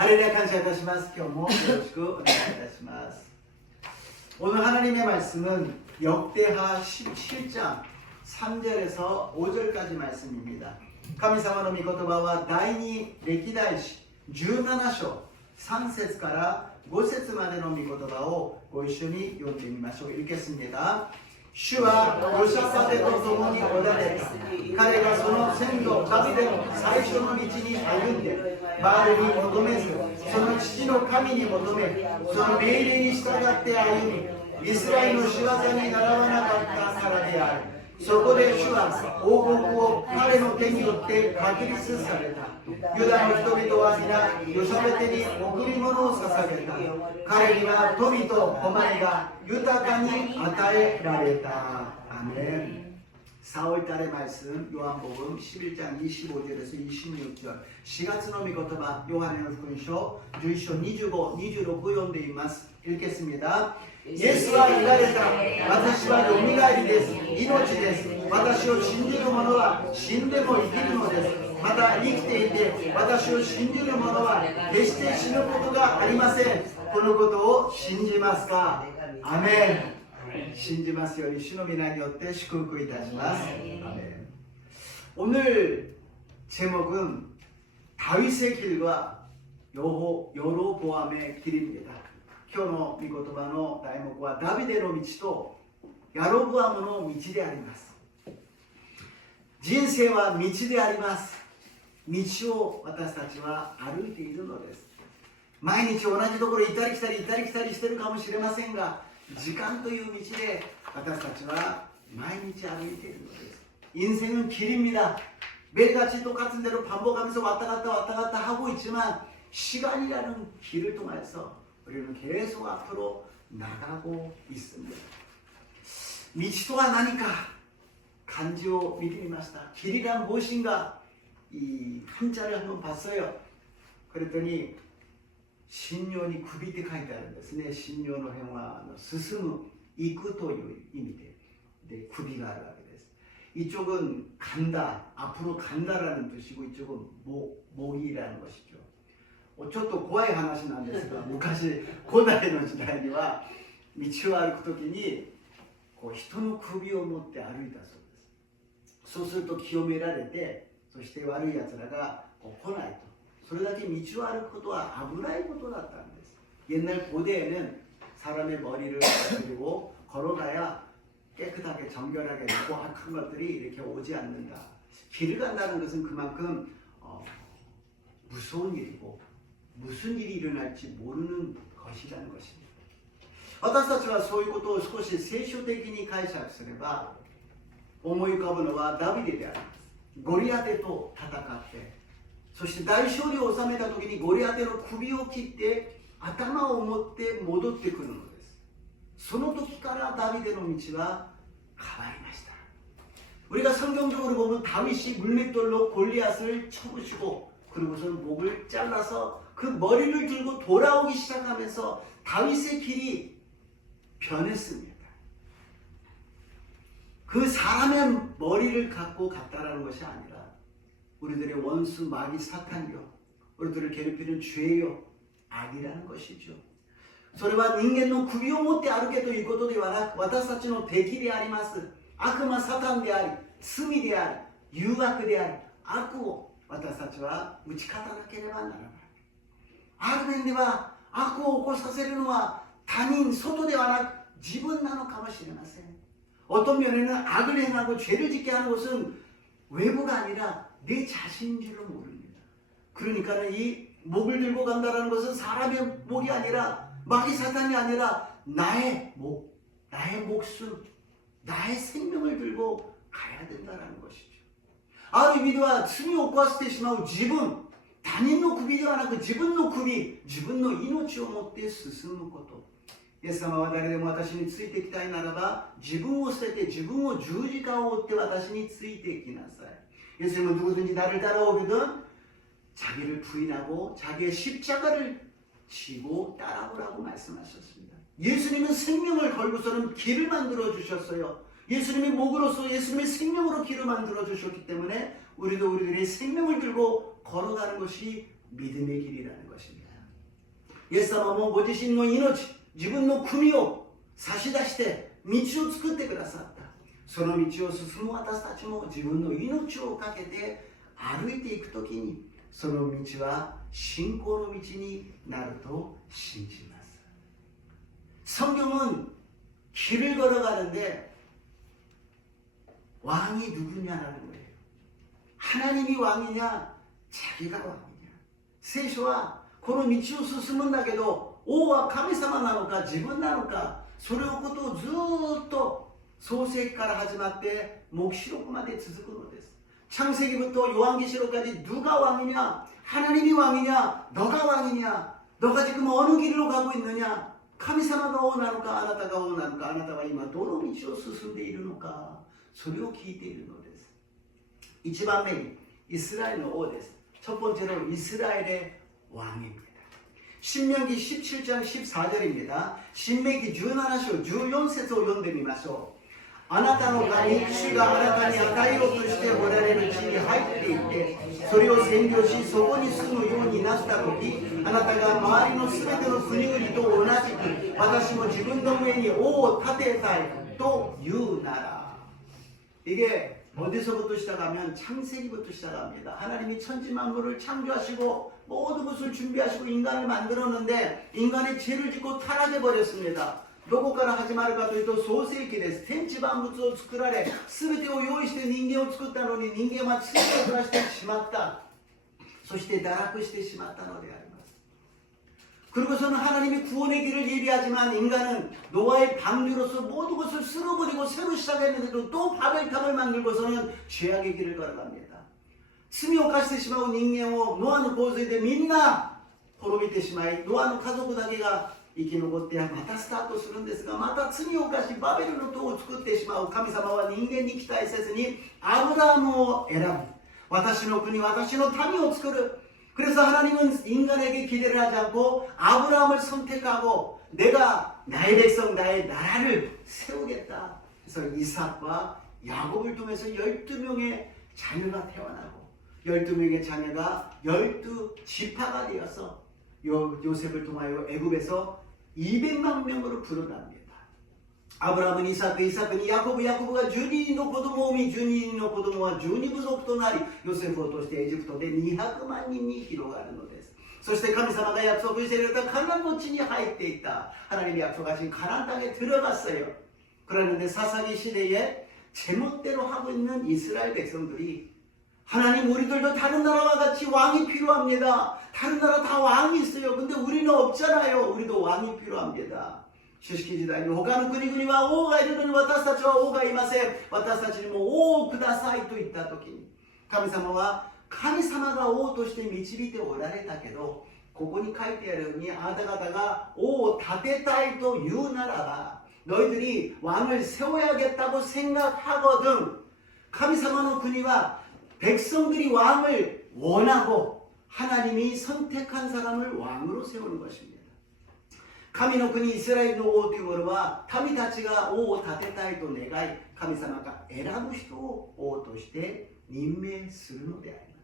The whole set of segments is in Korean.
할렐루야 감사합니다. 今日もよろしくお願いいたします。 오늘 하나님의 말씀은 역대하 17장 3절에서 5절까지 말씀입니다. 神様の御言葉は第二歴代史17章3節から5節までの御言葉をご一緒に読んでみましょう。읽겠습니다. 主はヨシャファテと共におられた。彼がその先祖ダビデの最初の道に歩んで、バールに求めず、その父の神に求め、その命令に従って歩み、イスラエルの仕業に習わなかったからである。そこで主は王国を彼の手によって確立された。ユダの人々は皆ヨシャファテに贈り物を捧げた。彼には富と誉れが豊かに与えられた。アメン。 4월달의 말씀 요한복음 11장 25절에서 26절 4月の御言葉 요한의福音書 11章 25, 26読んでいます。 읽겠습니다. イエスは言われた。私はよみがえりです。命です。私を信じる者は死んでも生きるのです。また生きていて私を信じる者は決して死ぬことがありません。このことを信じますか。アメン。 신지마스 요리 신호미나니어때 시크크 이타시마스. 아멘. 오늘 제목은 다윗의 길과 여로보암의 길입니다. 今日の御言葉の題目はダビデの道とヤロブアムの道であります。人生は道であります。道を私たちは歩いているのです。毎日同じところ行ったり来たり行ったり来たりしてるかもしれませんが、時間という道で私たちは毎日歩いているのです。 인생은 길입니다. 매일같이 똑같은 대로 반복하면서 왔다 갔다 하고 있지만 시간이라는 길을 통해서 우리는 계속 앞으로 나가고 있습니다. 道とは何か漢字を見てみました. 길이란 무엇인가 이 한자를 한번 봤어요. 그랬더니 신료니 굽이って書いてあるんですね。신료の辺は進む、行くという意味で굽이があるわけです。 이쪽은 간다, 앞으로 간다라는 뜻이고 이쪽은 목이라는 것이죠. ちょっと怖い話なんですが、昔古代の時代には道を歩くときに人の首を持って歩いたそうです。そうすると清められて、そして悪い奴らが来ないと。 それだけ道を歩くことは危ないことだったんです。 옛날 고대에는 사람의 머리를 그리고 걸어가야 깨끗하게 정결하게 되고 악한 것들이 이렇게 오지 않는다. 길을 간다는 것은 그만큼 무서운 일이고 무슨 일이 일어날지 모르는 것이라는 것입니다. 私たちはそういうことを少し聖書的に解釈すれば思い浮かぶのはダビデであります。ゴリアテと戦って そして大勝利を収めた時にゴリアテの首を切って頭を持って戻ってくるのです。その時からダビデの道は変わりました。 우리가 성경적으로 보면 다윗이 물맷돌로 골리앗을 쳐부시고 그리고선 목을 잘라서 그 머리를 들고 돌아오기 시작하면서 다윗의 길이 변했습니다. 그 사람의 머리를 갖고 갔다라는 것이 아니라 우리들의 원수 마귀 사탄이요, 우리들을 괴롭히는 죄요, 악이라는 것이죠. それは人間の首を持って歩けということではなく、私たちの敵であります。悪魔サタンであり、罪であり、誘惑であり、悪を私たちは打ち勝たなければならない。ある面では悪を起こさせるのは他人、外ではなく自分なのかもしれません。 어떤 면에는 악을 행하고 죄를 짓게 하는 것은 외부가 아니라 내 자신인 줄을 모릅니다. 그러니까 이 목을 들고 간다는 것은 사람의 목이 아니라 마귀 사탄이 아니라 나의 목, 나의 목숨, 나의 생명을 들고 가야 된다는 것이죠. ある意味では罪を犯してしまう自分、他人の首ではなく自分の首、自分の命を持って進むこと。 イエス様は誰でも私についてきたいならば自分を捨てて自分を十字架を追って私についてきなさい。 예수님은 누구든지 나를 따라오거든 자기를 부인하고 자기의 십자가를 지고 따라오라고 말씀하셨습니다. 예수님은 생명을 걸고서는 길을 만들어 주셨어요. 예수님의 목으로서 예수님의 생명으로 길을 만들어 주셨기 때문에 우리도 우리들의 생명을 들고 걸어가는 것이 믿음의 길이라는 것입니다. イエス様もご自身の命、自分の国を差し出して道を作ってくださった。その道を進む私たちも自分の命をかけて歩いていくときに、その道は信仰の道になると信じます. 성경은 길을 걸어가는데 왕이 누구냐라는 거예요. 하나님이 왕이냐 자기가 왕이냐. 聖書はこの道を進むんだけど、王は神様なのか自分なのか、それをことをずっと創世記から始まって黙示録まで続くのです。 창세기부터 요한계시록까지 누가 왕이냐? 하나님이 왕이냐? 너가 왕이냐? 너가 지금 어느 길로 가고 있느냐? 神様が王なのかあなたが王なのか、あなたは今どの道を進んでいるのか、それを聞いているのです。1番目にイスラエルの王です。 첫 번째로 이스라엘의 왕입니다. 신명기 17장 14절입니다. 신명기 17章14節を読んでみましょう。 あなたの神、主があなたに与えようとしておられる地に入っていってそれを占領しそこに住むようになった時、あなたが周りのすべての国々と同じく私も自分の上に王を立てたいと言うなら. 이게 어디서부터 시작하면 창세기부터 시작합니다. 하나님이 천지만물을 창조하시고 모든 것을 준비하시고 인간을 만들었는데 인간이 죄를 짓고 타락해버렸습니다. どこから始まるかというと創世記です。天地万物を作られ全てを用意して人間を作ったのに人間は罪を犯してしまった。そして堕落してしまったのであります。 그리고서는 하나님이 구원의 길을 예비하지만 인간은 노아의 방주로서 모든 것을 쓸어버리고 새로 시작했는데도 또 바벨탑을 만들고서는 죄악의 길을 걸어갑니다. 罪を犯してしまう人間をノアの洪水でみんな滅びてしまい、ノアの家族だけが生き残ってまたスタートするんですが、また罪を犯しバベルの塔を作ってしまう。神様は人間に期待せずにアブラハムを選ぶ。私の国、私の民を作る。 그래서 하나님은 인간에게 기대를 하지 않고 아브라함을 선택하고 내가 나의 백성, 나의 나라를 세우겠다. 그래서 이삭과 야곱을 통해서 12명의 자녀가 태어나고 12명의 자녀가 12지파가 되어서 요셉을 통하여 애굽에서 200만 명으로 불어납니다. 아브라함은 이삭, 이삭은 야코브, 야코브가 12人の子供を産み、12人の子供は12部族となり、ヨセフを通してエジプトで200万人に広がるのです。そして神様が約束していたカナンの地に入っていった。 하나님이 약속하신 가나안 땅에 들어갔어요. 그러는데 사사기 시대에 제멋대로 하고 있는 이스라엘 백성들이 하나님, 우리들도 다른 나라와 같이 왕이 필요합니다. 다른 나라 다 왕이 있어요. 근데 우리는 없잖아요. 우리도 왕이 필요합니다. 知識時代に他の国々は王がいるのに私たちは王がいません。私たちにも王をくださいと言った時に、神様は神様が王として導いておられたけど、ここに書いてあるようにあなた方が王を立てたいと言うならば、 너희들이 왕을 세워야겠다고 생각하거든. 神様の国は 백성들이 왕을 원하고 하나님이 선택한 사람을 왕으로 세우는 것입니다. 神の国イスラエルの王というものは民たちが王を立てたいと願い、神様が選ぶ人を王として任命するのでありま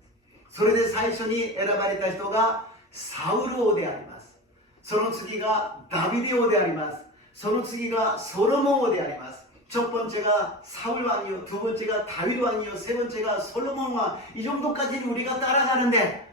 す。それで最初に選ばれた人がサウル王であります。その次がダビデ王であります。その次がソロモン王であります。 첫 번째가 사울 왕이요, 두 번째가 다윗 왕이요, 세 번째가 솔로몬 왕. 이 정도까지는 우리가 따라가는데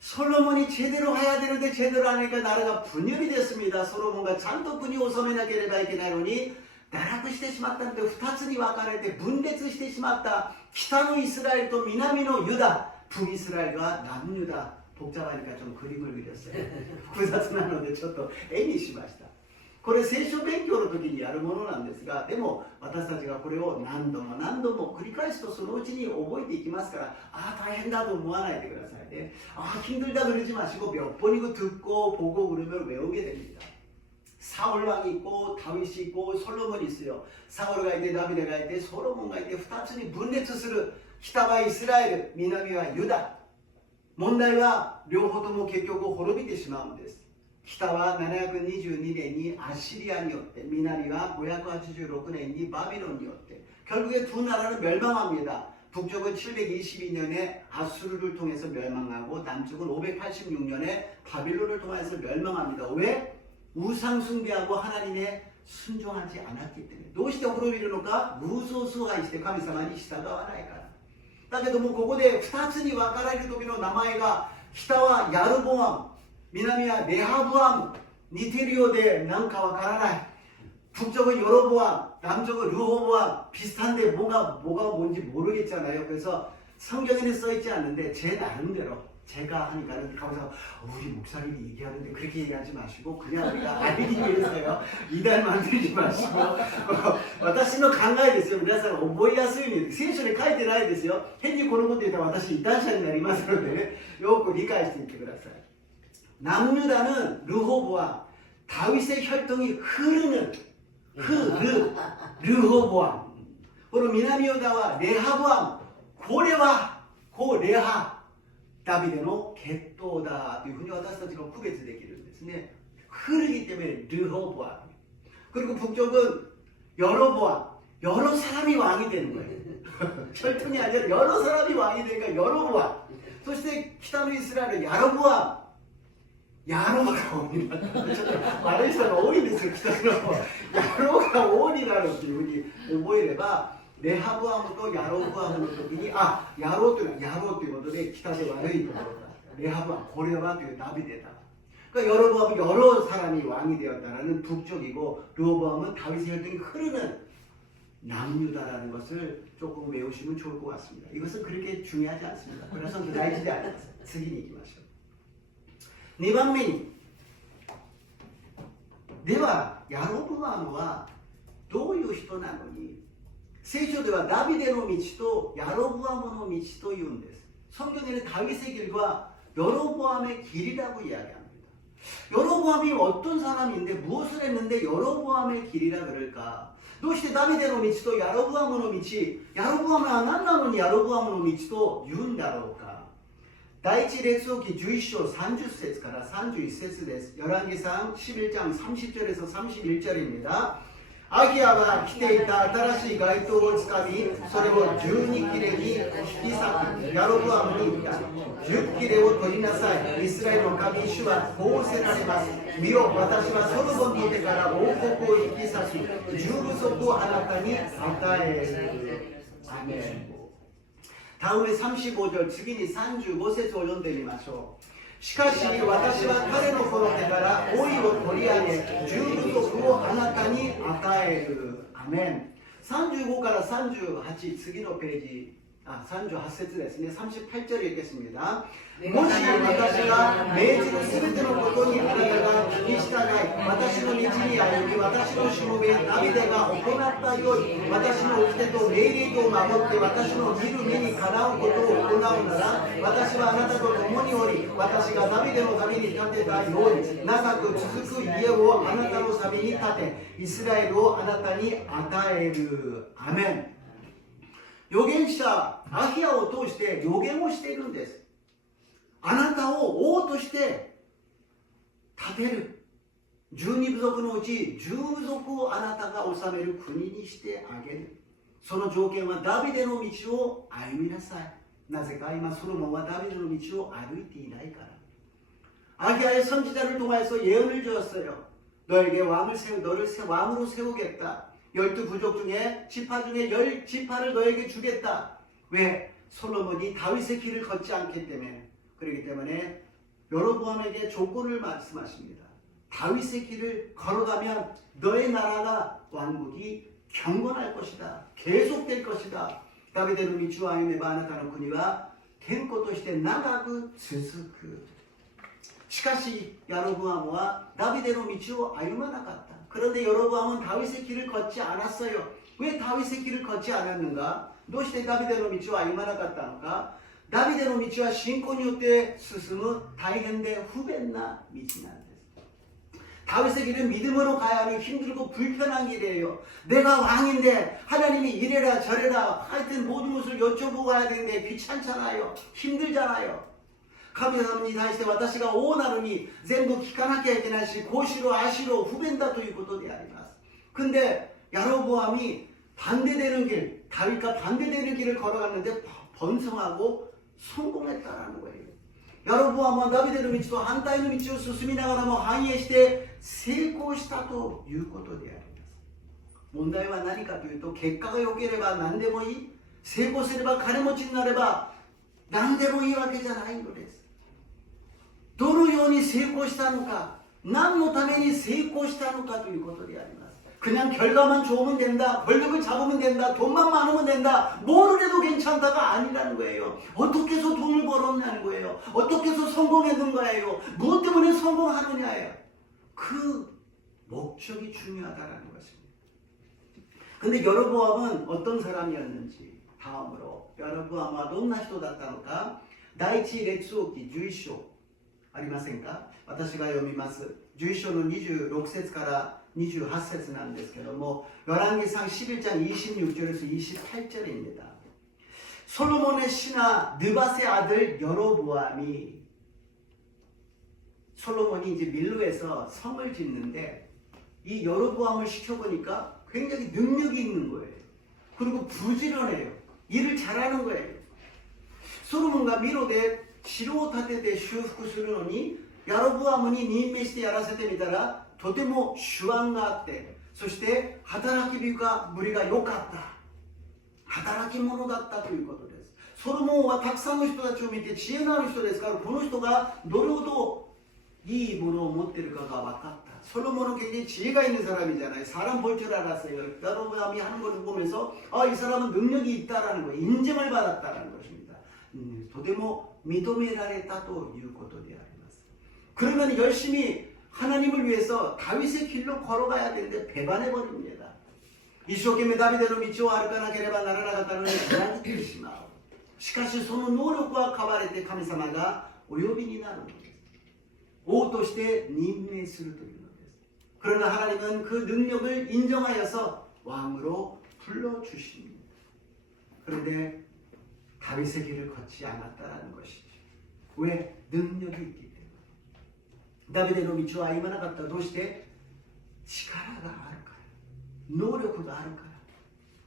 솔로몬이 제대로 해야 되는데 제대로 하니까 나라가 분열이 됐습니다. 솔로몬과 잔독군이 오서메なければいけないのに堕落してしまったので2つに分かれて分裂してしまった。北のイスラエルと南のユダ、북이스라엘과 남유다. 복잡하니까 좀 그림을 그렸어요.複雑なのでちょっと絵にしました。 これ聖書勉強の時にやるものなんですが、でも私たちがこれを何度も何度も繰り返すとそのうちに覚えていきますから、ああ大変だと思わないでくださいね。ああ힘들다 그러지 마시고 몇 번이고 듣고 보고 그러면 외우게 됩니다. 사울 왕이 있고 다윗이 있고 솔로몬이 있어요. 사울가 있대, 다비데가 있대, 솔로몬가 있대. 2つに分裂する。北はイスラエル、南はユダ。問題は両方とも結局滅びてしまうんです。 北は722年にアッシリアによって、南は586年にバビロンによって、결국에 두 나라는 멸망합니다. 북쪽은 722년에 아수르를 통해서 멸망하고 남쪽은 586년에 바빌론을 통해서 멸망합니다. 왜? 우상 숭배하고 하나님의 순종하지 않았기 때문에. どうして滅びるのか、偶像崇拝して神様に従わないから。だけどもここで2つに分かられる時の名前が、北はヤルボアム、南はレハブアム、似てるようでなんかわからない。 북쪽은 여로보암, 남쪽은 르호보암. 비슷한데 뭐가 뭔지 모르겠잖아요. 그래서 성경에는 써있지 않는데 제 나름대로 제가 하니까는 거기서 우리 목사님이 얘기하는데 그렇게 얘기하지 마시고 그냥 우리가 알기 위해서요. 이단 만들지 마시고 私の考えですよ。皆さん覚えやすいように聖書に書いてないですよ。変にこのこと言ったら私異端者になりますのでね、よく理解していってください。 남유다는 르호보암, 다윗의 혈통이 흐르는 르호보암. 그리고 미나미유다와 레하보암, 고레하, 다비데의 겟도다. 이ふうに私たちが区別できるんですね. 흐르기 때문에 르호보암. 그리고 북쪽은 여로보암. 여러 사람이 왕이 되는 거예요. 혈통이 아니라 여러 사람이 왕이 되니까 여로보암. そして北のイスラエル야로보암. 야로가王になった。ちょっと悪い人が多いんですよ、北の。ヤロが王になるっていうふうに覚えれば、レハブアムとヤロブアムの時に、ヤロということで北で悪いところだ。レハブアム、これはというダビデだ。그러니까 여로보암은 여러 사람이 왕이 되었다라는 북쪽이고, 르호보암은 다윗의 혈통이 흐르는 남유다라는 것을 조금 외우시면 좋을 것 같습니다. 이것은 그렇게 중요하지 않습니다. 그래서 나이지지 않았어요. 次に行きましょう。 2番目に、ではヤロブアムはどういう人なのに、聖書ではダビデの道とヤロブアムの道というんです。 성경에는 다윗의 길과 여로보암의 길이라고 이야기합니다. 여로보암이 어떤 사람인데 무엇을 했는데 여로보암의 길이라 그럴까? どうしてダビデの道とヤロブアムの道、ヤロブアムは何なのにヤロブアムの道と言うんだろうか。 第一列王記11章30節から31節です。열왕기상 11장 30절에서 31절입니다. 아기야가 着ていた新しい街灯をつかみ、それを12切れに引き裂き、ヤロブアムに言った。10切れを取りなさい。イスラエルの神主はこうせられます。見よ、私はソロモンにいてから王国を引き裂き、十部族をあなたに与える。アメン。 다음에 35절,次に35節を読んでみましょう。しかし私は彼の頃から老いを取り上げ、十部族をあなたに与える。アメン。35から38、次のページ、38節ですね。38절 읽겠습니다. もし私が命じるすべてのことにあなたが聞き従い、私の道に歩み、私のしもべダビデが行ったように、私の掟と命令とを守って、私の見る目にかなうことを行うなら、私はあなたと共におり、私がダビデのために建てたように、長く続く家をあなたのために建て、イスラエルをあなたに与える。アメン。預言者アヒヤを通して預言をしているんです。あなたを王として立てる。12部族のうち10部族をあなたが治める国にしてあげる。その条件はダビデの道を歩みなさい。なぜか今ソロモンはダビデの道を歩いていないから。アヒ야의 선지자를 통해서 예언을 주었어요. 너에게 너를 왕으로 세우겠다. 12부족 중에 지파 중에 10지파를 너에게 주겠다. 왜? 솔로몬이 다윗의 길을 걷지 않기 때문에. 그렇기 때문에 여로보암에게 조건을 말씀하십니다. 다윗의 길을 걸어가면 너의 나라가 왕국이 경건할 것이다. 계속될 것이다. 다비데의道を歩めばあなたの国は健康として長く続く。しかしヤロブアムはダビデの道を歩まなかった。 그런데 여로보암은 다윗의 길을 걷지 않았어요. 왜 다윗의 길을 걷지 않았는가? どうしてダビデの道を歩まなかったのか? ダビデの道は信仰によって進む大変で不便な道なんです。 다윗의 길은 믿음으로 가야 하는 힘들고 불편한 길이에요. 내가 왕인데 하나님이 이래라 저래라 하여튼 모든 것을 여쭤보고 가야 되는데 귀찮잖아요. 힘들잖아요. 神様に対して私が王なのに全部聞かなきゃいけないし、こうしろああしろ不便だということであります。근데 야로보암이 반대되는 길, 다윗과 반대되는 길을 걸어갔는데 번성하고 성공했다라는 거예요. 야로보암은 다비데의道と反対の道を進みながらも繁栄して成功したということであります。問題は何かというと、結果が良ければ何でもいい、成功すれば金持ちになれば何でもいいわけじゃないのです。どのように成功したのか、何のために成功したのかということであります。 그냥 결과만 좋으면 된다, 권력을 잡으면 된다, 돈만 많으면 된다, 뭐를 해도 괜찮다가 아니라는 거예요. 어떻게 해서 돈을 벌었냐는 거예요. 어떻게 해서 성공했는 거예요. 무엇 때문에 성공하느냐예요. 그 목적이 중요하다는 것입니다. 근데 여로보암은 어떤 사람이었는지, 다음으로 여로보암은 どんな人だったのか、第一列王記11章ありませんか。私が読みます。11章の26節から28節なんですけども、열왕기상 11장 26절에서 28절입니다. 솔로몬의 신하 느밧의 아들 여로보암이, 솔로몬이 이제 밀로에서 성을 짓는데 이 여로보암을 시켜보니까 굉장히 능력이 있는 거예요. 그리고 부지런해요. 일을 잘하는 거예요. 솔로몬과 밀로대城を建てて修復するのにヤロボアムに任命してやらせてみたら、とても手腕があって、そして働きぶりが良かった、働き者だったということです。ソロモンはたくさんの人たちを見て知恵のある人ですから、この人がどれほどいいものを持っているかが分かった。 솔로몬은 굉장히 지혜가 있는 사람이잖아요. 사람 볼 줄 알았어요. 여로보암이 하는 것을 보면서 이 사람은 능력이 있다라는 거예요. 인정을 받았다라는 것입니다. とても認められたということであります。 그러면 열심히 하나님을 위해서 다윗의 길로 걸어가야 되는데 배반해버립니다. 一生懸命ダビデの道を歩かなければならなかったのに裏切ってしまう。しかしその能力は買われて神様がお呼びになるのです。王として任命するというのです。 그러나 하나님은 그 능력을 인정하여서 왕으로 불러주십니다. 그런데 다윗의 길을 걷지 않았다라는 것이죠. 왜? 능력이 있기 때문에. 다윗의道を歩まなかった。どうして? 力があるから、能力があるから、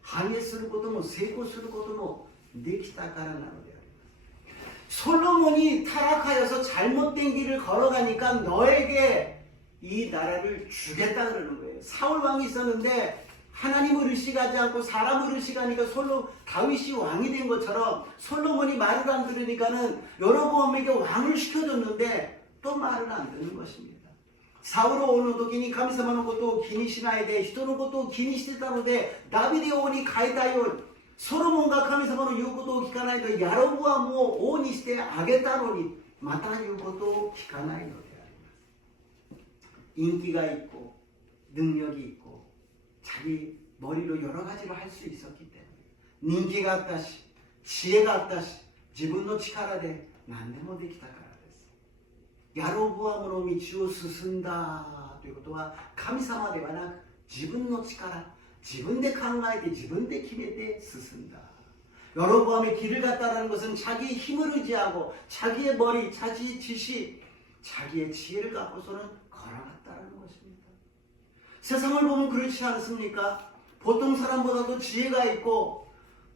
繁栄することも成功することもできたからなのであります。 솔로몬이 타락하여서 잘못된 길을 걸어가니까 너에게 이 나라를 주겠다 그러는 거예요. 사울 왕이 있었는데 하나님을 의식하지 않고 사람을 의식하니까 다윗이 왕이 된 것처럼 솔로몬이 말을 안 들으니까는 여로보암에게 왕을 시켜줬는데 또 말을 안 듣는 것입니다. 사울은 오는時に神様のことを気にしないで人のことを気にしてたのでダビデ王に変えたようにソロモンが神様の言うことを聞かないとヤロボアムを王にしてあげたのにまた言うことを聞かないのであります。 인기가 있고 능력이 있고 자기 머리로 여러 가지를 할 수 있었기 때문에 인기가あったし知恵があったし自分の力で何でもできたからです。ヤロボアムの道を進んだということは神様ではなく自分の力、自分で考えて自分で決めて進んだ。 여로보암의 길을 갔다라는 것은 자기의 힘을 의지하고 자기의 머리, 자기의 지식, 자기의 지혜를 갖고서는 걸어갔다라는 것입니다. 세상을 보면 그렇지 않습니까? 보통 사람보다도 지혜가 있고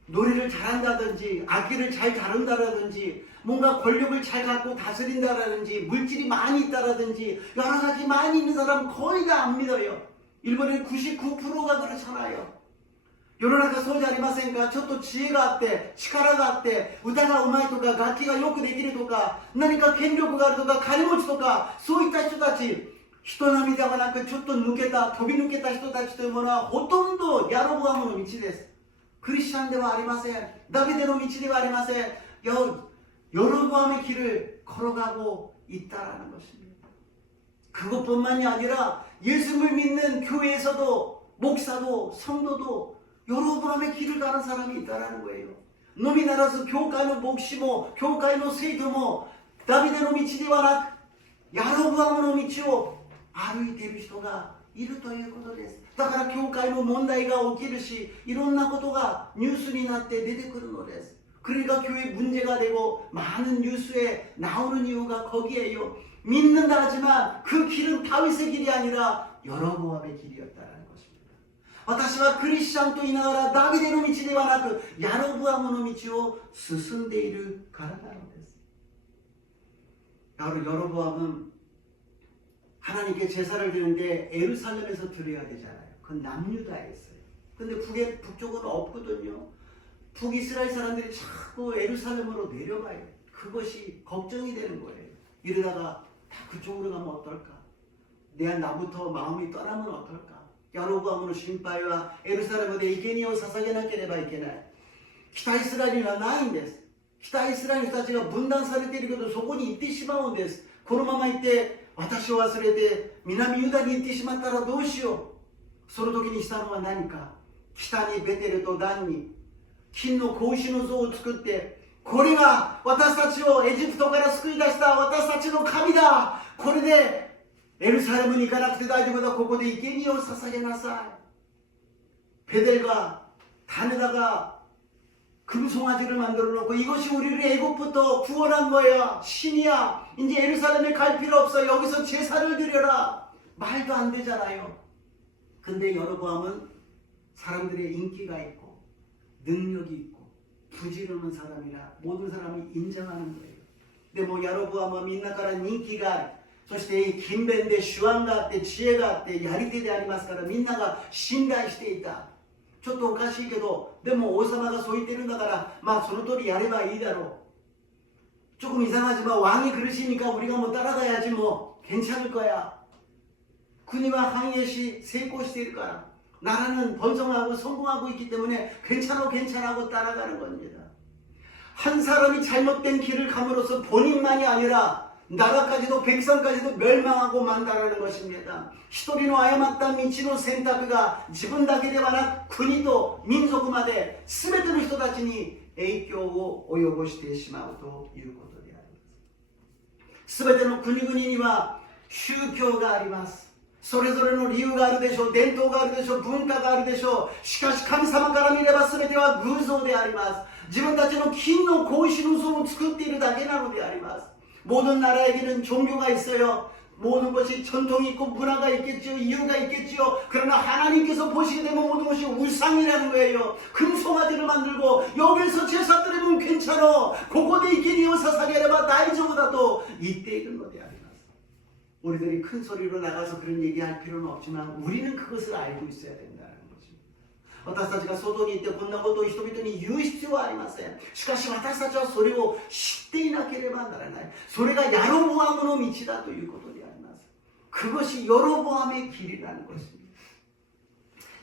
노래를 잘한다든지 악기를 잘 다룬다라든지 뭔가 권력을 잘 갖고 다스린다라든지 물질이 많이 있다라든지 여러 가지 많이 있는 사람 거의 다 안 믿어요. 일본의 99%가 그렇잖아요. 世の中そうじゃありませんか。ちょっと知恵があって力があって歌がうまいとか楽器がよくできるとか何か権力があるとか金持ちとかそういった人たち、人並みではなくちょっと抜けた飛び抜けた人たちというものはほとんどヤロボアムの道です。クリスチャンではありません。ダビデの道ではありません。여로보암의 길을 걸어가고 있다라는 것입니다. 그것뿐만이 아니라 예수를 믿는 교회에서도 목사도 성도도 여로보암의 길을 가는 사람이 있다라는 거예요. のみならず教会の牧師も教会の生徒もダビデの道ではなくヤロボアムの道を歩いている人がいるということです。だから教会の問題が起きるしいろんなことがニュースになって出てくるのです。 그러니까 교회 문제가 되고 많은 뉴스에 나오는 이유가 거기에요. 믿는다 하지만 그 길은 다윗의 길이 아니라 여로보암의 길이었다는 것입니다. 私はクリスチャンと言いながらダビデの道ではなくヤロブアムの道を進んでいるからなのです。여로보암은 하나님께 제사를 드리는데 예루살렘에서 드려야 되잖아요. 그건 남유다에 있어요. 근데 북쪽은 없거든요. 북이스라엘 사람들이 자꾸 예루살렘으로 내려가요. 그것이 걱정이 되는 거예요. 이러다가 다 그쪽으로 가면 어떨까? 나부터 마음이 떠나면 어떨까? 야로보암은心配は 예루살렘에 이케니を捧げなければいけない。北イスラエルにはないんです。北イスラエルの人たちが分断されているけどそこに行ってしまうんです。このまま行って私を忘れて南ユダに行ってしまったらどうしよう。その時にしたのは何か。北にベテルとダンに金の子牛の像を作って、これが私たちをエジプトから救い出した私たちの神だ。これでエルサレムに行かなくて大丈夫だ。ここで生贄を捧げなさい。베델과 단에다가 금송아지를 만들어 놓고 이것이 우리를 애굽부터 구원한 거야. 신이야. 이제 예루살렘에 갈 필요 없어. 여기서 제사를 드려라. 말도 안 되잖아요. 근데 여로보암은 사람들의 인기가 있고 능력이 있고 부지런한 사람이라 모든 사람이 인정하는 거예요. 근데 뭐 여로보암은 민나카라 인기가 そして勤勉で手腕があって知恵があってやり手でありますからみんなが信頼していた。ちょっとおかしいけどでも王様がそう言ってるんだからまあその通りやればいいだろう。 조금 이상하지만 왕이 그러시니까 우리가 뭐 따라가야지 뭐 괜찮을 거야. 군이와 항해시 세고시될 일 거야. 나라는 번성하고 성공하고 있기 때문에 괜찮고 따라가는 겁니다. 한 사람이 잘못된 길을 감으로써 본인만이 아니라 나라까지도 백성까지도 멸망하고 만다라는 것입니다. 一人の誤った道の選択が自分だけではなく国と民族まで全ての人たちに影響を及ぼしてしまうということであります。全ての国々には宗教があります。それぞれの理由があるでしょう。伝統があるでしょう。文化があるでしょう。しかし神様から見れば全ては偶像であります。自分たちの金の子牛の像を作っているだけなのであります。 모든 나라에게는 종교가 있어요. 모든 것이 전통이 있고 문화가 있겠죠. 이유가 있겠죠. 그러나 하나님께서 보시게 되면 모든 것이 우상이라는 거예요. 금송아지를 만들고 여기서 제사 드리면 괜찮아. 그곳에 이케니오 사사게레바 다이저보다도 이때 이런 것이 아니라서 우리들이 큰 소리로 나가서 그런 얘기할 필요는 없지만 우리는 그것을 알고 있어야 된다는 것입니다. 私たちが外に行ってこんなことを人々に言う必要はありません。しかし私たちはそれを知っていなければならない。それがヤロボアムの道だということであります。 그것이 여로보암의 길이라는 것입니다.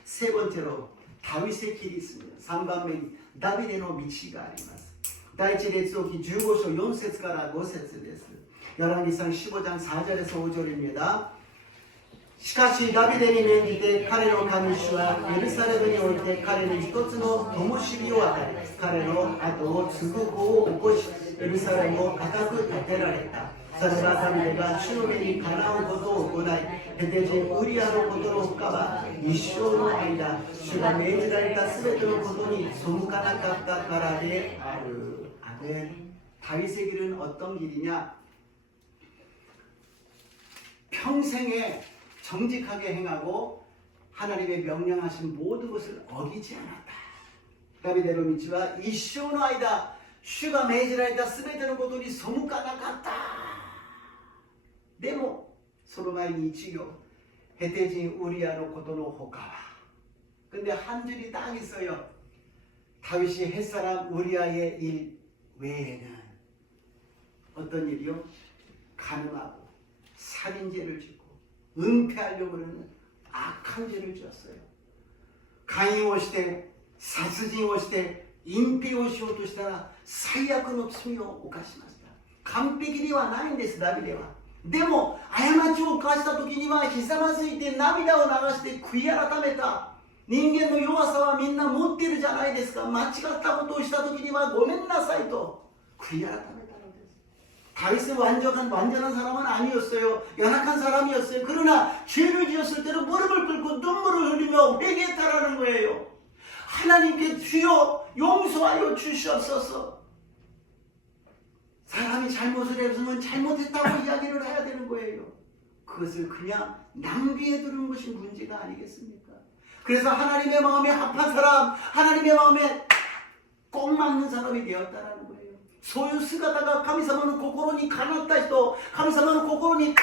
세 번째로 다윗의 길이 있습니다. 3番目にダビデの道があります。第一列王記15章4節から5節です。열왕기상 15장 4절에서 5절입니다. しかしダビデに免じて彼の神主はエルサレムにおいて彼に一つの灯火を与え彼の後を継ぐ子を起こしエルサレムを固く建てられた。それはダビデが主の目にかなうことを行いヘテ人ウリアのことの他は一生の間主が命じられた全てのことに背かなかったからである。アメン。다윗의 길은 어떤 길이냐? 평생에 정직하게 행하고 하나님의 명령하신 모든 것을 어기지 않았다. 다비데의道は一生の間主が命じられたすべてのことに背かなかった。でもその前に一行ヘテ人ウリアのことの他は 근데 한 줄이 딱 있어요. 다윗이 햇사람 우리아의 일 외에는 어떤 일이요? 간음하고 살인죄를 짓고 은폐하려고 하는 악한 죄를 지었어요. 강이 오시되 사스진이 오시되 인피 오시오としたら最悪の罪を犯しました。完璧ではないんです、ダビデは。でも過ちを犯した時にはひざまずいて涙を流して悔い改めた。人間の弱さはみんな持っているじゃないですか。間違ったことをした時にはごめんなさいと悔い改めた。 다윗은 완전한 사람은 아니었어요. 연약한 사람이었어요. 그러나 죄를 지었을 때는 무릎을 꿇고 눈물을 흘리며 회개했다라는 거예요. 하나님께 주여 용서하여 주시옵소서. 사람이 잘못을 했으면 잘못했다고 이야기를 해야 되는 거예요. 그것을 그냥 낭비해 두는 것이 문제가 아니겠습니까? 그래서 하나님의 마음에 합한 사람, 하나님의 마음에 꼭 맞는 사람이 되었다라는 거예요. そういう姿が神様の心にかなった人、神様の心にぴっ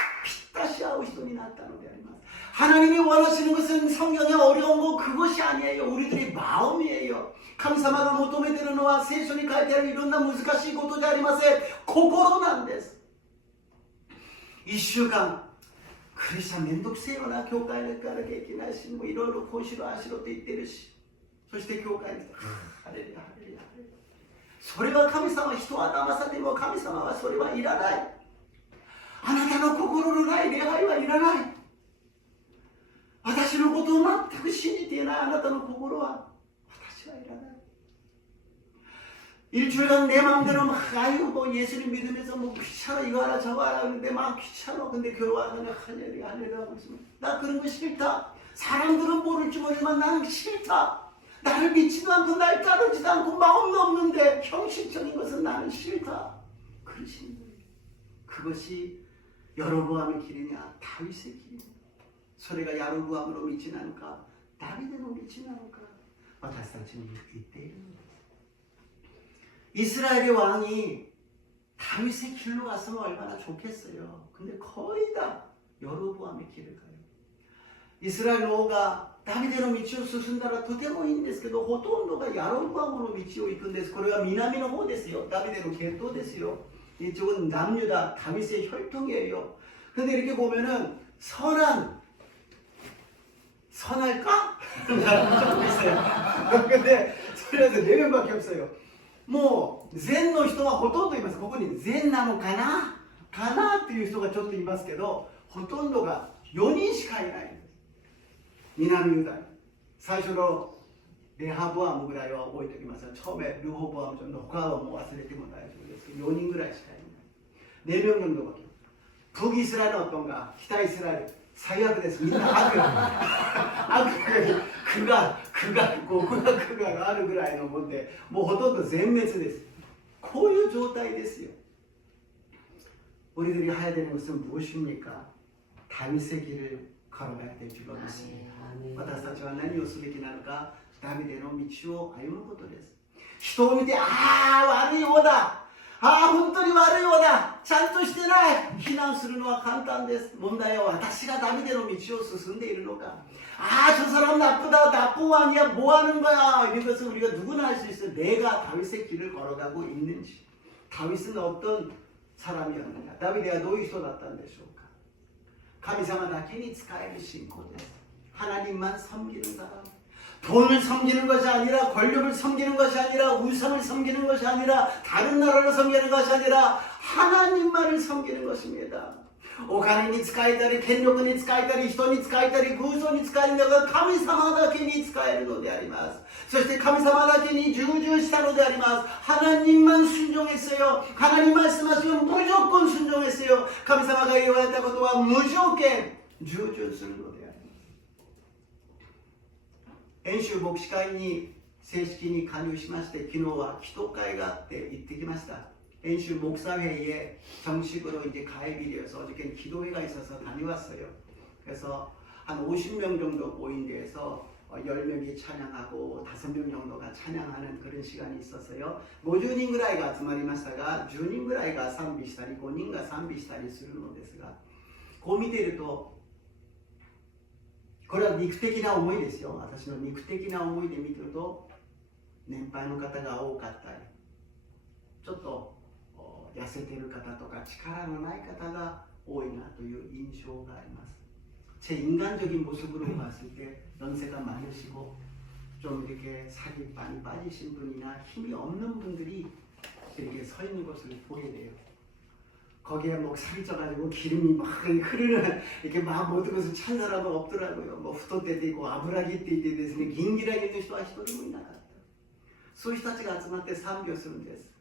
たし合う人になったのであります。 하나님이 원하시는 것은 성경에 어려운 거 그것이 아니에요. 우리들의 마음이에요.神様が求めているのは聖書に書いてあるいろんな難しいことじゃありません。心なんです。1週間クリスチャンめんどくせえよな、教会に行かなきゃいけないし、もういろいろこうしろああしろって言ってるし、そして教会に来てハレルヤハレルヤハレルヤ、それは神様、人は騙されても神様はそれはいらない。あなたの心のない礼拝はいらない。私のことを全く信じていないあなたの心は私はいらない。 일주일간 내 마음대로 막 아유 뭐 예수님 믿으면서 뭐 귀찮아 이거 하나 저거 하나 하는데 막 귀찮아. 근데 교회 와서 할렐루야 할렐루야 하고 있으면 나 그런 거 싫다. 사람들은 모를지 모르지만 나는 싫다. 나를 믿지도 않고 날 따르지도 않고 마음도 없는데 형식적인 것은 나는 싫다. 그러시는 거예요. 그것이 여로보암의 길이냐 다윗의 길이냐. それがヤロブアムの道なのかダビデの道なのか私たちに言っているのです。 이스라엘의 왕이 다윗의 길로 갔으면 얼마나 좋겠어요. 근데 거의 다 여로보암의 길을 가요. 이스라엘王がダビデの道を進んだらとてもいいんですけど、ほとんどがヤロブアムの道を行くんです。これは南の方ですよ。ダビデの血統ですよ。 이쪽은 남유다 다윗의 혈통이에요. 근데 이렇게 보면은 선할까? 조금 있어요. 근데 소리에서 4명밖에 없어요. もう善の人はほとんどいます。ここに善なのかなっていう人がちょっといますけど、ほとんどが4人しかいない。南ユダ、最初のレハボアムぐらいは覚えておきますが、처음에ルホボアム좀他はもう忘れても大丈夫ですけど、4人ぐらいしかいない。 4명 정도밖에. 북이스라엘은 어떤가?北イスラエル 最悪です。みんな悪が있고 그가があるぐらいのもんで、もうほとんど全滅です。こういう状態ですよ。 우리들이 해야 되는 것은 무엇입니까? 다윗의 길을 걸어가야 될 줄로 믿습니다. 私たちは何をすべきなのか、ダビデの道を歩むことです。人を見て、ああ悪い王だ、ああ本当に悪い王だ、ちゃんとしてない、非難するのは簡単です。問題は私がダビデの道を進んでいるのか。아, 저 사람 나쁘다, 나쁜 왕이야, 뭐 하는 거야. 이런 것을 우리가 누구나 할 수 있어요. 내가 다윗의 길을 걸어가고 있는지. 다윗은 어떤 사람이었느냐. 다윗이 どういう人だったんでしょうか。神様だけに仕える信仰です。 하나님만 섬기는 사람. 돈을 섬기는 것이 아니라, 권력을 섬기는 것이 아니라, 우상을 섬기는 것이 아니라, 다른 나라를 섬기는 것이 아니라 하나님만을 섬기는 것입니다. お金に使えたり、権力に使えたり、人に使えたり、偶像に使えるのが神様だけに使えるのであります。そして神様だけに従順したのであります。 하나님만 순종했어요. 하나님 말씀하시면 무조건 순종했어요. 神様が言われたことは無条件従順するのであります。遠州牧師会に正式に加入しまして、昨日は祈祷会があって行ってきました。 엔슈 목사회의에 정식으로 이제 가입이 되어서 어저께 기도회가 있어서 다녀왔어요. 그래서 한 50명 정도 모인 데에서 10명이 찬양하고 5명 정도가 찬양하는 그런 시간이 있었어요. 50人ぐらいが集まりましたが、10人ぐらいが賛美したり、5人が賛美したりするのですが、こう見ていると、これは肉的な思いですよ。私の肉的な思いで見てると、年配の方が多かったり、ちょっと痩せている方とか力のない方が多いなという印象があります。 제 인간적인 모습으로 봤을 때 연세가 많으시고 좀 이렇게 살이 많이 빠지신 분이나 힘이 없는 분들이 이렇게 서 있는 것을 보게 돼요. 거기에 뭐 살이 쪄가지고 기름이 막 흐르는 이렇게 막 모든 것을 찬 사람은 없더라고요. 뭐 후토 때도 있고 아브라기 때ですね、ギンギラギンの人は一人もいなかった。そういう人たちが集まって賛美をするんです。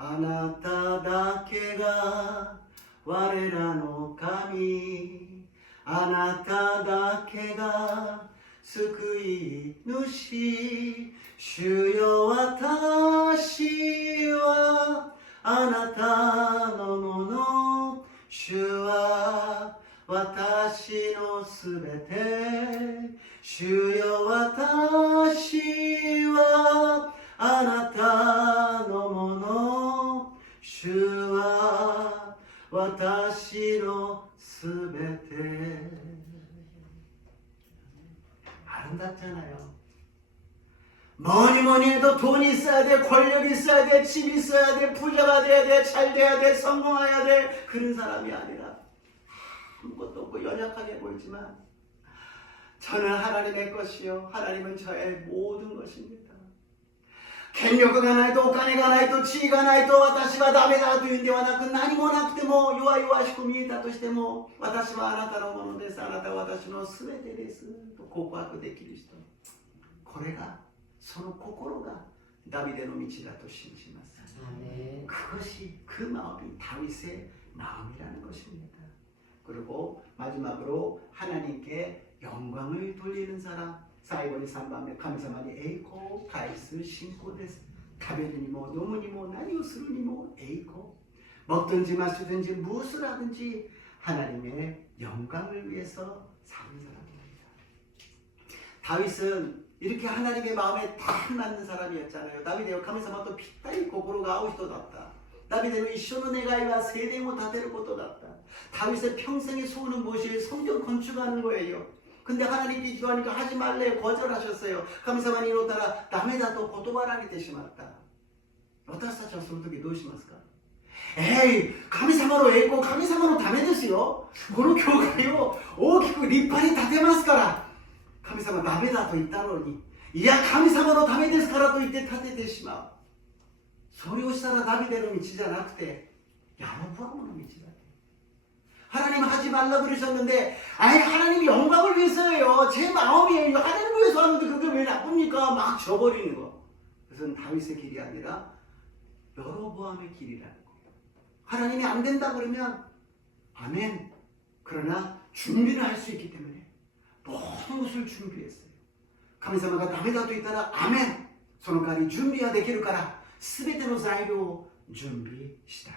あなただけが我らの神、あなただけが救い主、主よ私はあなたのもの、主は私のすべて、 주여 와타시와 아나타のもの主は私のすべて 아름답잖아요. 뭐니 뭐니 해도 돈이 있어야 돼, 권력이 있어야 돼, 집이 있어야 돼, 부자가 돼야 돼, 잘 돼야 돼, 성공해야 돼. 그런 사람이 아니라 아무것도 없고 연약하게 보이지만 저는 하나님의 것이요 하나님은 저의 모든 것입니다. 権力がないとお金がないと地位がないと私はダメだというんではなく、何もなくても弱々しく見えたとしても私はあなたのものです、あなたは私のすべてですと告白できる人、これがその心がダビデの道だと信じます。 그것이 그 마음이 다윗의 마음이라는 것입니다. 그리고 마지막으로 하나님께 영광을 돌리는 사람, 最後に3番目、神様に栄光を返す信仰です。食べるにも飲むにも何をするにも栄光. 먹든지 마시든지 무엇을 하든지 하나님의 영광을 위해서 사는 사람입니다. 다윗은 이렇게 하나님의 마음에 딱 맞는 사람이었잖아요. 다윗은神様とぴったり心が合う人だった. 다윗은 一緒の願いは聖殿を建てることだった. 다윗의 평생의 소원은 무엇이에요? 성전 건축하는 거예요. 근데 하나님께 기도하니까 하지 말래 거절하셨어요. 神様に祈ったらダメだと断られてしまった. 私たちはその時どうしますか? 에이, 神様の栄光、神様のためですよ。この教会を大きく立派に建てますから。神様ダメだと言ったのに、いや神様のためですからと言って建ててしまう。それをしたらダビデの道じゃなくて야로보암의の道だ. 하나님 하지 말라 그러셨는데, 아이 하나님 영광을 위해서예요. 제 마음이에요. 하나님을 위해서 하는데 그게 왜 나쁩니까? 막 져버리는 거. 그것은 다윗의 길이 아니라 여로보암의 길이라는 거예요. 하나님이 안 된다 그러면 아멘. 그러나 준비를 할 수 있기 때문에 모든 것을 준비했어요. 神様がダメだと言ったらアメン。その代わり準備ができるから全ての材料を準備した。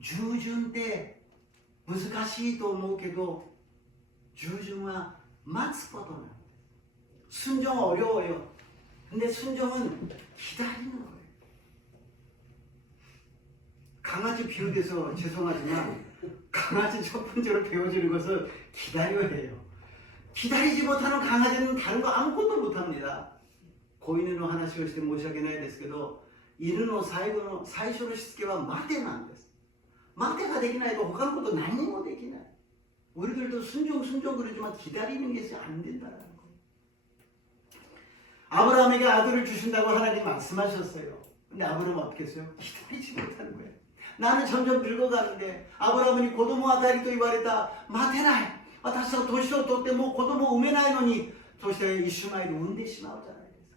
従順って難しいと思うけど、従順は待つことなんです。 순종은 어려워요. 근데 순종은 기다리는 거예요. 강아지 비유돼서 죄송하지만 강아지 첫 번째로 배워주는 것은 기다려야 해요. 기다리지 못하는 강아지는 다른 거 아무것도 못합니다. 子犬の話をして申し訳ないですけど、犬の最初のしつけは待てなんです。待てができないと他のこと何もできない。 우리들도 순종 그러지만 기다리는 것이 안 된다는 거예요. 아브라함에게 아들을 주신다고 하나님 말씀하셨어요. 근데 아브라함은 어떻게 했어요? 기다리지 못하는 거예요. 나는 점점 늙어가는데 아브라함이 子供与えると言われた。待てない。私は年を取ってもう子供を産めないのに、そしてイシュマエルを産んでしまうじゃないですか。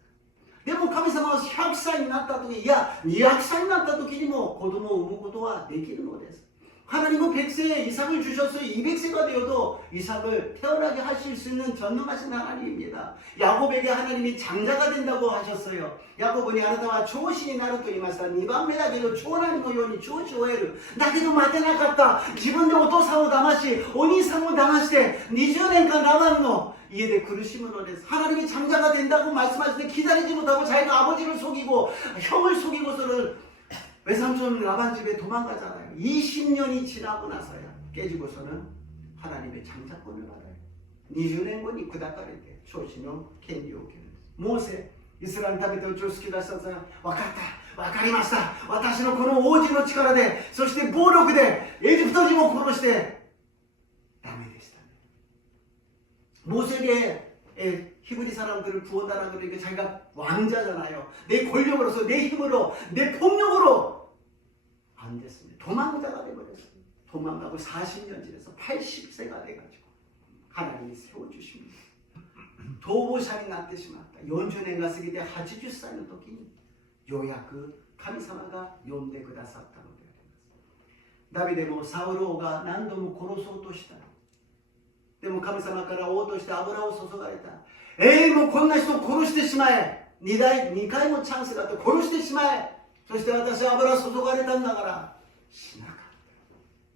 でも神様は100歳になった時、いや200歳になった時にも子供を産むことはできるのです。 하나님은 100세에 이삭을 주셨어요. 200세가 되어도 이삭을 태어나게 하실 수 있는 전능하신 하나님입니다. 야곱에게 하나님이 장자가 된다고 하셨어요. 야곱은 あなたは長子になると言いました。2番目だけど長男のように長子を得る。だけど待てなかった。自分でお父さんを騙し、お兄さんを騙して20年間라반の家で苦しむのです。 하나님이 장자가 된다고 말씀하시는데 기다리지 못하고 자기가 아버지를 속이고 형을 속이고서는 외삼촌 라반 집에 도망가잖아요. 20년이 지나고 나서야 깨지고서는 하나님의 장자권을 받아요. 20年後に砕かれて長子の権利を受けるんです。モーセ、イスラエルの民と常識出したら、分かった、分かりました。私のこの王子の力で、そして暴力でエジプト人を殺してダメでしたね。 모세에게 히브리 사람들을 구원하라 그러니까 자기가 왕자잖아요. 내 권력으로서, 내 힘으로, 내 폭력으로 안 됐습니다. 도망자가 되어버렸어요. 도망가고 40년 지나서 80세가 돼가지고 하나님이 세워주십니다. 도보상이 났대しまった。40年が過ぎて80歳の時にようやく神様が呼んでくださったのであります。ダビデもサウル王が何度も殺そうとした。でも神様から王として油を注がれた。もうこんな人を殺してしまえ。2回もチャンスがあって殺してしまえ。そして私は油を注がれたんだからしなかっ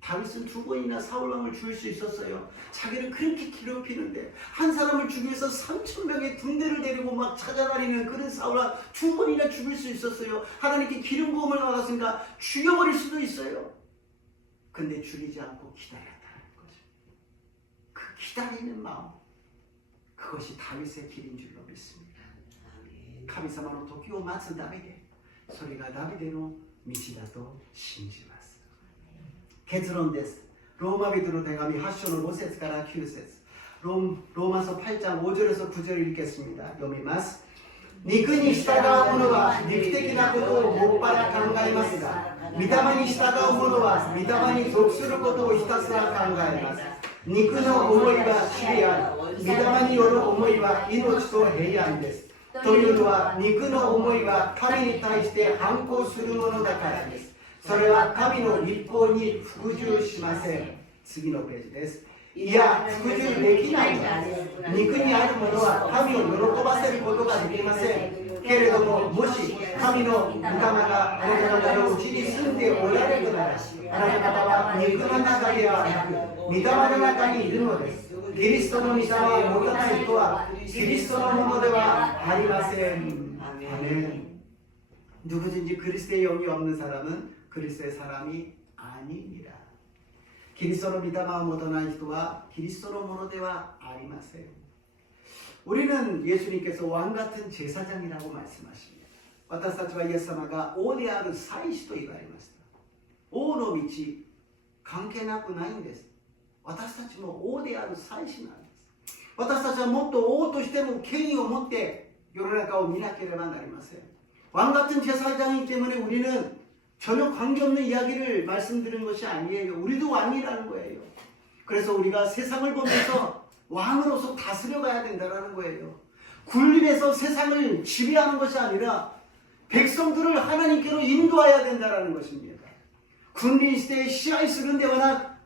た。 다윗은 2번이나 사울왕을 죽일 수 있었어요. 자기를 그렇게 괴롭히는데 한 사람을 죽이기 위해서 3,000명의 군대를 데리고 막 찾아다니는 그런 사울왕 2번이나 죽일 수 있었어요. 하나님께 기름 부음을 받았으니까 죽여버릴 수도 있어요. 근데 죽이지 않고 기다렸다는 거죠. 그 기다리는 마음, 그것이 다윗의 길인 줄로 믿습니다. 神様の時を待つダビデ、それがダビデの道だと信じます。結論です。ローマ人の手紙8章の5節から9節、ローマ書 8장 5절에서 9절을 읽겠습니다. 読みます。肉に従う者は肉的なことをもっぱら考えますが、御霊に従う者は御霊に属することをひたすら考えます。肉の思いは死である。御霊による思いは命と平安です。というのは肉の思いは神に対して反抗するものだからです。それは神の立法に服従しません。次のページです。いや、服従できないのです。肉にあるものは神を喜ばせることができません。けれども、もし神の御霊があなた方のうちに住んでおられるなら、あなた方は肉の中ではなく、御霊の中にいるのです。キリストの御霊を持たない人はキリストのものではありません。아멘. 누구든지 그리스도의 영이 없는 사람은 그리스도의 사람이 아닙니다. 그리스도의 믿음을 못하는人は 그리스도의 ものではありません. 우리는 예수님께서 왕 같은 제사장이라고 말씀하십니다. 私たちはイエス様が王である祭司と言われました。王の道関係なくないんです。私たちも王である祭司なんです。私たちはもっと王としての権威を持って世の中を見なければなりません。왕 같은 제사장이기 때문에 우리는 전혀 관계없는 이야기를 말씀드리는 것이 아니에요. 우리도 왕이라는 거예요. 그래서 우리가 세상을 보면서 왕으로서 다스려 가야 된다는 거예요. 군림에서 세상을 지배하는 것이 아니라 백성들을 하나님께로 인도해야 된다는 것입니다. 군림 시대에 시야에 쓰는 데와나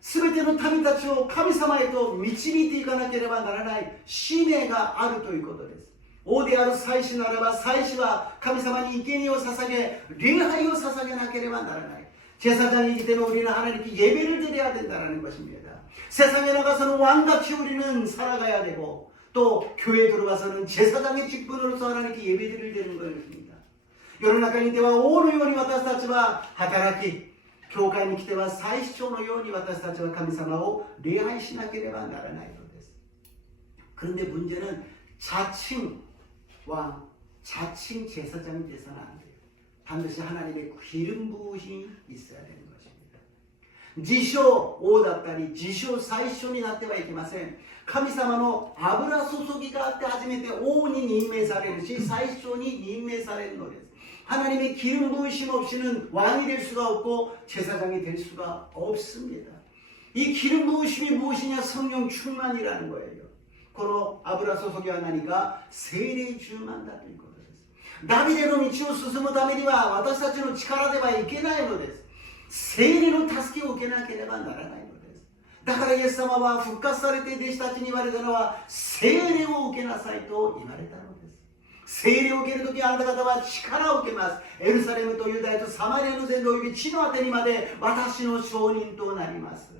全ての民たちを神様へと導いていかなければならない使命があるということです。王である祭司ならば祭司は神様に生贄を捧げ礼拝を捧げなければならない。 제사장이기 때문에 우리는 하나님께 예배를 드려야 된다는 것입니다. 세상에 나가서는 왕같이 우리는 살아가야 되고 또 교회에 들어와서는 제사장의 직분으로서 하나님께 예배드릴 되는 것입니다. 世の中にいては王のように私たちは働き教会に来ては祭司長のように私たちは神様を礼拝しなければならないのです。 그런데 문제는 자칭 왕, 자칭 제사장이 돼서는 안 돼요. 반드시 하나님의 기름 부으심이 있어야 되는 것입니다. 自称王だったり自称祭司長になってはいけません。神様の油注ぎがあって初めて王に任命されるし祭司長に任命されるのです。 하나님의 기름 부으심 없이는 왕이 될 수가 없고 제사장이 될 수가 없습니다. 이 기름 부으심이 무엇이냐? 성령 충만이라는 거예요. この油注ぎは何か聖霊充満だということです。ダビデの道を進むためには私たちの力ではいけないのです。聖霊の助けを受けなければならないのです。だからイエス様は復活されて弟子たちに言われたのは聖霊を受けなさいと言われたのです。 聖霊を受けるときあなた方は力を受けます。エルサレムとユダヤとサマリアの全土及び地の果てにまで私の証人となります。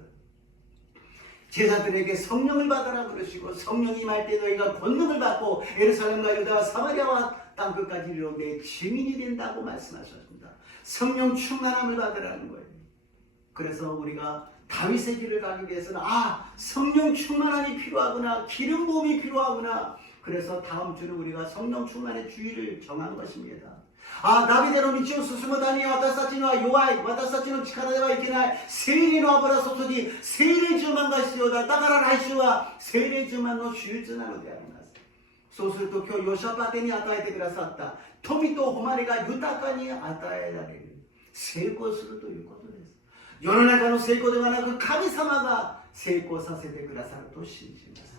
제자들에게 성령을 받아라 그러시고 성령이 임할 때 너희가 권능을 받고 예루살렘과 유다와 사마리아와 땅끝까지 이르러 내 증인이 된다고 말씀하셨습니다. 성령 충만함을 받으라는 거예요. 그래서 우리가 다윗의 길을 가기 위해서는 성령 충만함이 필요하구나, 기름 부음이 필요하구나. 그래서 다음 주는 우리가 성령 충만의 주의를 정한 것입니다. ダビデの道を進むために私たちには弱い、私たちの力ではいけない、聖霊の油注ぎ、聖霊充満が必要だ。だから来週は聖霊充満の手術なのであります。そうすると今日ヨシャパテに与えてくださった富と誉れが豊かに与えられる。成功するということです。世の中の成功ではなく神様が成功させてくださると信じます。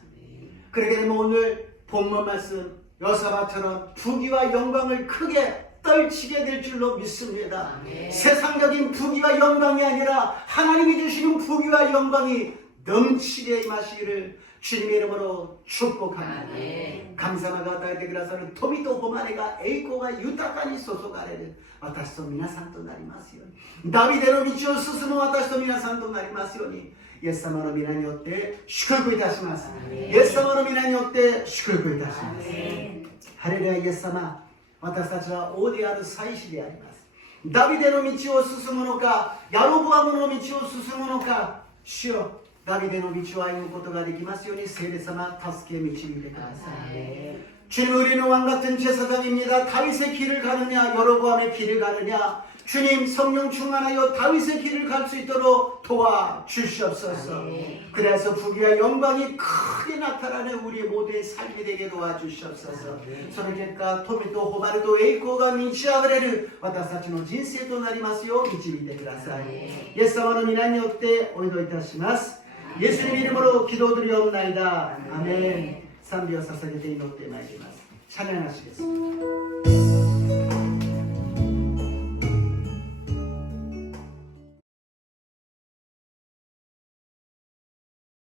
그렇게 되면 오늘 본문 말씀 여사바처럼 부귀와 영광을 크게 떨치게 될 줄로 믿습니다. 아멘. 세상적인 부귀와 영광이 아니라 하나님이 주시는 부귀와 영광이 넘치게 임하시기를 주님의 이름으로 축복합니다. 아멘. 감사마가与えてくださる富と誉れが栄光が豊かに注がれる私と皆さんとなりますように、ダビデの道を進む私と皆さんとなりますように、イエス様の皆によって祝福いたします。イエス様の皆によって祝福いたします。ハレルヤ。イエス様、私たちは王である祭司であります。ダビデの道を進むのか、ヤロボアムの道を進むのか、主よ、ダビデの道を歩むことができますように聖霊様、助け導いてください。 주님, 우리는 왕같은 제사장입니다. 다윗의 길을 가느냐 여로보암의 길을 가느냐, 주님 성령 충만하여 다윗의 길을 갈 수 있도록 도와주시옵소서. 그래서 부귀와 영광이 크게 나타나는 우리 모두의 삶이 되게 도와주시옵소서.その結果、富と誉れと栄光が満ち溢れる私たちの人生となりますよう導いてください。イエス様の皆によってお祈りいたします。イエスの이름으로 기도드리옵나이다. 아멘. 賛美を捧げて祈ってまいります。찬양하시겠습니다.